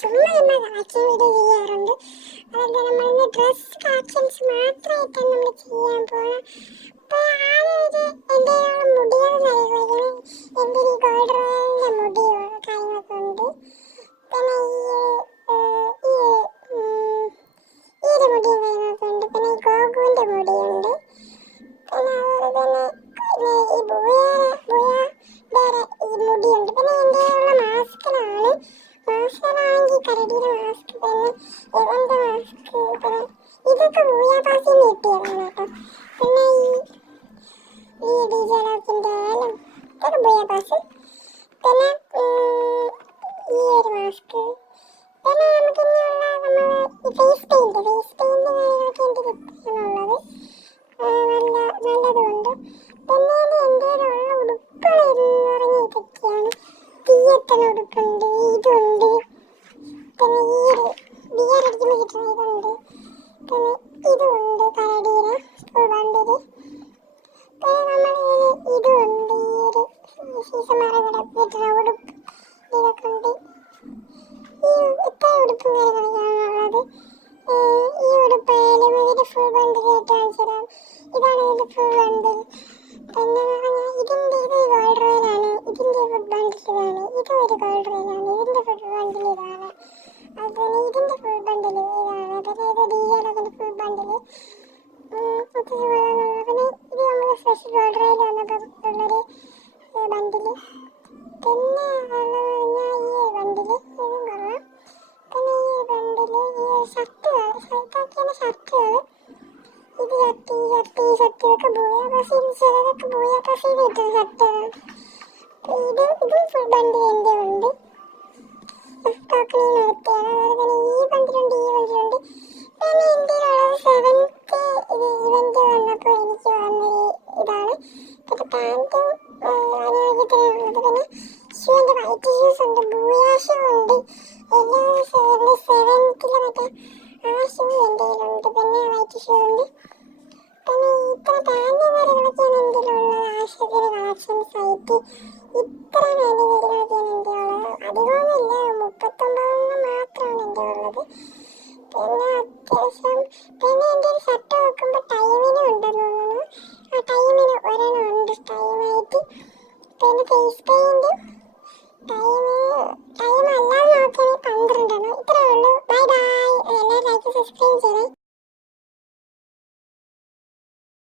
ചുമ്മാ collection video ചെയ്യാറുണ്ട്. അതുകൊണ്ട് നമ്മളിന്ന് ഡ്രസ് കളക്ഷൻസ് മാത്രമായിട്ടാണ് നമ്മൾ ചെയ്യാൻ പോകുന്നത്. അപ്പോൾ ആദ്യം ഒരു എൻ്റെ മുടിയുടെ കാര്യങ്ങളൊക്കെ എൻ്റെ ഒരു ഗോൾഡ് റോയലിൻ്റെ മുടിയോ കാര്യങ്ങളൊക്കെ ഉണ്ട്. പിന്നെ ഈ ഒരു മുടിയും കാര്യങ്ങളൊക്കെ ഉണ്ട്. പിന്നെ ഈ ഗോകുവിൻ്റെ മുടിയുണ്ട്. പിന്നെ അതുപോലെ തന്നെ ഈ ബുയാടെ ഈ മുടിയുണ്ട്. പിന്നെ എൻ്റെ ഉള്ള മാസ്കിലാണെങ്കിൽ കരടിയുടെ മാസ്ക്, പിന്നെ ഇവൻ്റെ മാസ്ക്, പിന്നെ ഇതൊക്കെ ബൂയാപാസിൽ നിന്ന് കിട്ടിയതാണ് കേട്ടോ. പിന്നെ ഈ DJ ലോക്കിൻ്റെ ആയാലും ഇതൊക്കെ ബൂയാപാസ്. പിന്നെ ഈ ഒരു മാസ്ക്. പിന്നെ നമുക്ക് ഇനിയുള്ള നമ്മൾ ഈ ഫേസ് പെയിൻറ് കാര്യങ്ങളൊക്കെ എൻ്റെ കിട്ടാനുള്ളത് നല്ലതുണ്ട്. പിന്നെ എൻ്റെ ഉള്ള ഉടുപ്പുകൾ എന്ന് പറഞ്ഞാൽ ഇതൊക്കെയാണ്. തീയത്തണ ഉടുപ്പുണ്ട്, ഇതുണ്ട്. പിന്നെ ഈ ഒരു ബിയറടിക്കുമ്പോൾ കിട്ടുന്ന ഇതുണ്ട്. പിന്നെ ഇതുണ്ട് കരടിയുടെ ഫുൾ ബണ്ടിൽ. പിന്നെ നമ്മൾ ഇതുണ്ട്, ഈ ഒരു സീസന്മാരുടെ കിട്ടുന്ന ഉടുപ്പ് ഇതൊക്കെ ഉണ്ട്. ഈ ഇത്ര ഉടുപ്പും കാര്യങ്ങളൊക്കെയാണുള്ളത്. ഈ ഉടുപ്പായാലും ഇതിൻ്റെ ഫുൾ ബണ്ടിലായിട്ട് കാണിച്ചു തരാം. ഇതാണ് ഇതിൻ്റെ ഫുൾ ബണ്ടിൽ. പിന്നെ ഇതിൻ്റെ ഇത് ഗോൾഡ് റോയലാണ്. ഇതിൻ്റെ ഫുഡ് ബണ്ടിൽ ഇതാണ്. ഇതൊരു ഗോൾഡ് റോയലാണ്. ഇതിൻ്റെ ഫുഡ് ബണ്ടിൽ ഇതാണ്. അതുപോലെ ഇതിൻ്റെ ഫുൾ ബണ്ടിൽ ഇതാണ്. പിന്നെ ഇത് DJയുടെ ഫുൾ ബണ്ടിൽ. പിന്നെ ഇത് നമ്മൾ സ്പെഷ്യൽ ഗോൾഡ് റോയൽ വന്നപ്പോൾ ഉള്ളൊരു ബണ്ടിൽ. പിന്നെ ഈ ബണ്ടിൽ ഇതും കൊള്ളാം. പിന്നെ ഈ ബണ്ടിൽ ഈ ഷർട്ടുകൾ ഇത് ഷർട്ടുകളൊക്കെ ചിലതൊക്കെ ബൂയാപാസിൽ കിട്ടുന്ന ഷർട്ടുകൾ. ഇതും ഫുൾ ബണ്ടിൽ എൻ്റെ ഉണ്ട്. ടോക്കണിൽ നിർത്തിയാണ്. അതുപോലെ തന്നെ ഈ ബണ്ടിലുണ്ട്. പിന്നെ ഇന്ത്യയിലുള്ളത് 7th ഇവന്റ് വന്നപ്പോൾ എനിക്ക് വന്നൊരു ഇതാണ്. പിന്നെ പാൻറ്റും അനുയോജ്യത്തിനുള്ളത്. പിന്നെ ഷൂവിൻ്റെ വൈറ്റ് ഷൂസ് ഉണ്ട്, ബൂയാ ഷൂ ഉണ്ട്. എല്ലാ 7th മറ്റേ ആ ഷൂ എൻ്റെ കയ്യിലുണ്ട്. പിന്നെ വൈറ്റ് ഷൂ ഉണ്ട്. പിന്നെ ഇത്ര പാൻറ്റും കാര്യങ്ങളൊക്കെയാണ് എൻ്റെ ഉള്ളത്. ആശയത്തിന് കളക്ഷൻസ് ആയിട്ട് ഇത്ര പാൻറ്റും കാര്യങ്ങളൊക്കെയാണ് എൻ്റെ ഉള്ളത്. അധികമൊന്നുമില്ല, 39 മാത്രമാണ് എൻ്റെ ഉള്ളത്. പിന്നെ അത്യാവശ്യം പിന്നെ എൻ്റെ ഒരു ഷർട്ട് നോക്കുമ്പോൾ ടൈമിനും ഉണ്ടെന്ന് തോന്നുന്നു. ആ ടൈമിന് ഒരെണ്ണം ഉണ്ട് ടൈമായിട്ട്. പിന്നെ ഫേസ് പെയിൻറ് ടൈം അല്ലാതെ നോക്കുകയാണെങ്കിൽ 12 ഇത്രയേ ഉള്ളൂ. Bye bye. എല്ലാവരും ലൈക്ക് സബ്സ്ക്രൈബ് ചെയ്തു.